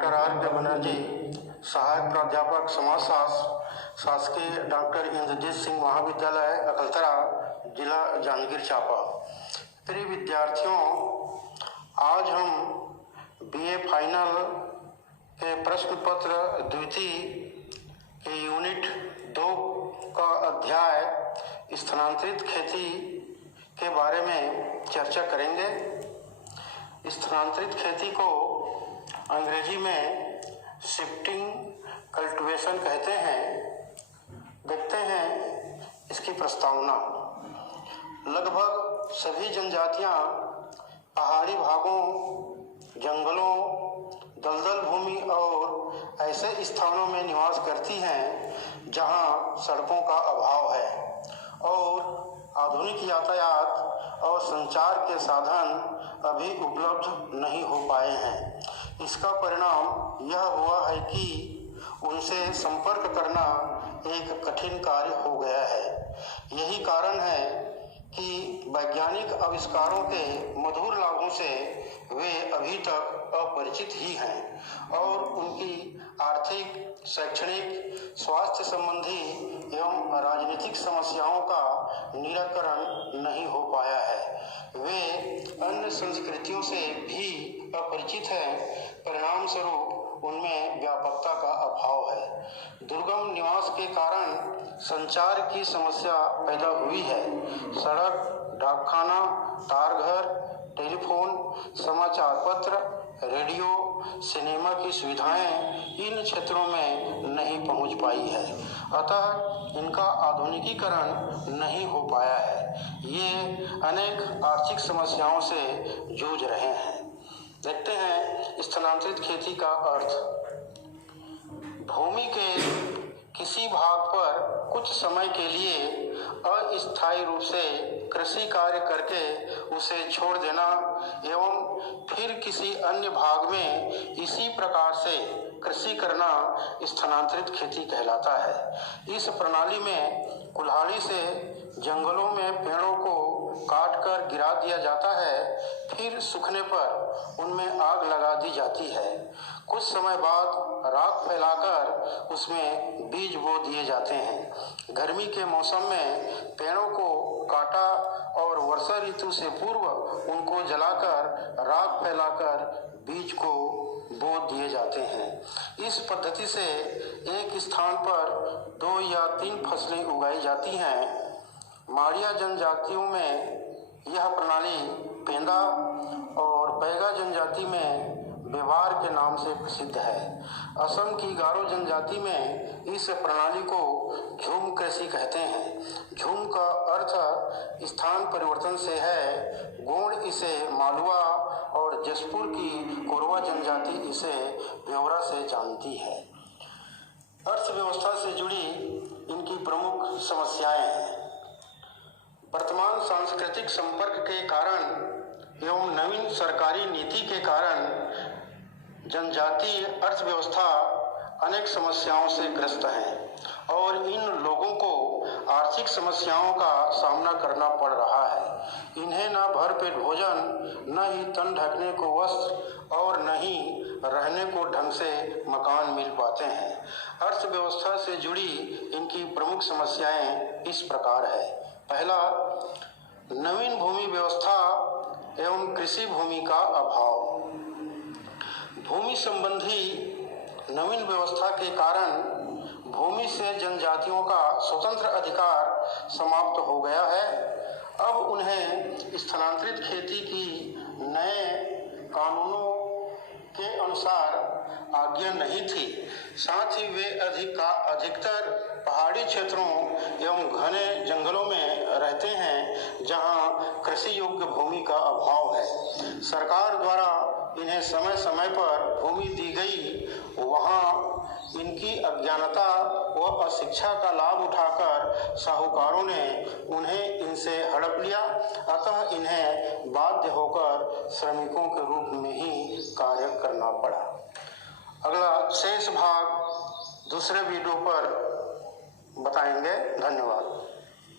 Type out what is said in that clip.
Doctor R के बनर्जी, सहायक प्राध्यापक समाजशास्त्र, शासकीय डॉक्टर इंद्रजीत सिंह महाविद्यालय अकलतरा, जिला जांजगीर चांपा। प्रिय विद्यार्थियों, आज हम बीए फाइनल के प्रश्न पत्र द्वितीय के यूनिट 2 का अध्याय स्थानांतरित खेती के बारे में चर्चा करेंगे। स्थानांतरित खेती को अंग्रेजी में शिफ्टिंग कल्टीवेशन कहते हैं। देखते हैं इसकी प्रस्तावना। लगभग सभी जनजातियां पहाड़ी भागों, जंगलों, दलदल भूमि और ऐसे स्थानों में निवास करती हैं जहां सड़कों का अभाव है और आधुनिक यातायात और संचार के साधन अभी उपलब्ध नहीं हो पाए हैं। इसका परिणाम यह हुआ है कि उनसे संपर्क करना एक कठिन कार्य हो गया है। यही कारण है कि वैज्ञानिक आविष्कारों के मधुर लाभों से वे अभी तक अपरिचित ही हैं और उनकी आर्थिक, शैक्षणिक, स्वास्थ्य संबंधी एवं राजनीतिक समस्याओं का निराकरण नहीं हो पाया है। वे अन्य संस्कृतियों से भी अपरिचित हैं। परिणाम स्वरूप उनमें व्यापकता का अभाव है। दुर्गम निवास के कारण संचार की समस्या पैदा हुई है। सड़क, डाकखाना, तारघर, टेलीफोन, समाचार पत्र, रेडियो, सिनेमा की सुविधाएं इन क्षेत्रों में नहीं पहुंच पाई है, अतः इनका आधुनिकीकरण नहीं हो पाया है। ये अनेक आर्थिक समस्याओं से जूझ रहे हैं। देखते हैं स्थानांतरित खेती का अर्थ। भूमि के किसी भाग पर कुछ समय के लिए अस्थायी रूप से कृषि कार्य करके उसे छोड़ देना एवं फिर किसी अन्य भाग में इसी प्रकार से कृषि करना स्थानांतरित खेती कहलाता है। इस प्रणाली में कुल्हाड़ी से जंगलों में पेड़ों को काटकर गिरा दिया जाता है, फिर सूखने पर उनमें आग लगा दी जाती है। कुछ समय बाद राख फैलाकर उसमें बीज बो दिए जाते हैं। गर्मी के मौसम में पेड़ों को काटा और वर्षा ऋतु से पूर्व उनको जलाकर राख फैलाकर बीज को बो दिए जाते हैं। इस पद्धति से एक स्थान पर 2 या 3 फसलें उगाई जाती हैं। माड़िया जनजातियों में यह प्रणाली पेंदा और बैगा जनजाति में व्यवहार के नाम से प्रसिद्ध है। असम की गारो जनजाति में इस प्रणाली को झूम कृषि कहते हैं। झूम का अर्थ स्थान परिवर्तन से है। गोंड इसे मालवा और जसपुर की कोरवा जनजाति इसे ब्यौरा से जानती है। अर्थव्यवस्था से जुड़ी इनकी प्रमुख समस्याएं हैं। वर्तमान सांस्कृतिक संपर्क के कारण एवं नवीन सरकारी नीति के कारण जनजातीय अर्थव्यवस्था अनेक समस्याओं से ग्रस्त है और इन लोगों को आर्थिक समस्याओं का सामना करना पड़ रहा है। इन्हें न भरपेट भोजन, न ही तन ढकने को वस्त्र और न ही रहने को ढंग से मकान मिल पाते हैं। अर्थव्यवस्था से जुड़ी इनकी प्रमुख समस्याएं इस प्रकार है। पहला, नवीन भूमि व्यवस्था एवं कृषि भूमि का अभाव। भूमि संबंधी नवीन व्यवस्था के कारण भूमि से जनजातियों का स्वतंत्र अधिकार समाप्त हो गया है। अब उन्हें स्थानांतरित खेती की नए कानूनों के अनुसार आज्ञा नहीं थी। साथ ही वे अधिकतर पहाड़ी क्षेत्रों एवं घने जंगलों में रहते हैं जहां कृषि योग्य भूमि का अभाव है। सरकार द्वारा इन्हें समय समय पर भूमि दी गई, वहां इनकी अज्ञानता व अशिक्षा का लाभ उठाकर साहूकारों ने उन्हें इनसे हड़प लिया, अतः इन्हें बाध्य होकर श्रमिकों के रूप में ही कार्य करना पड़ा। अगला शेष भाग दूसरे वीडियो पर बताएंगे। धन्यवाद।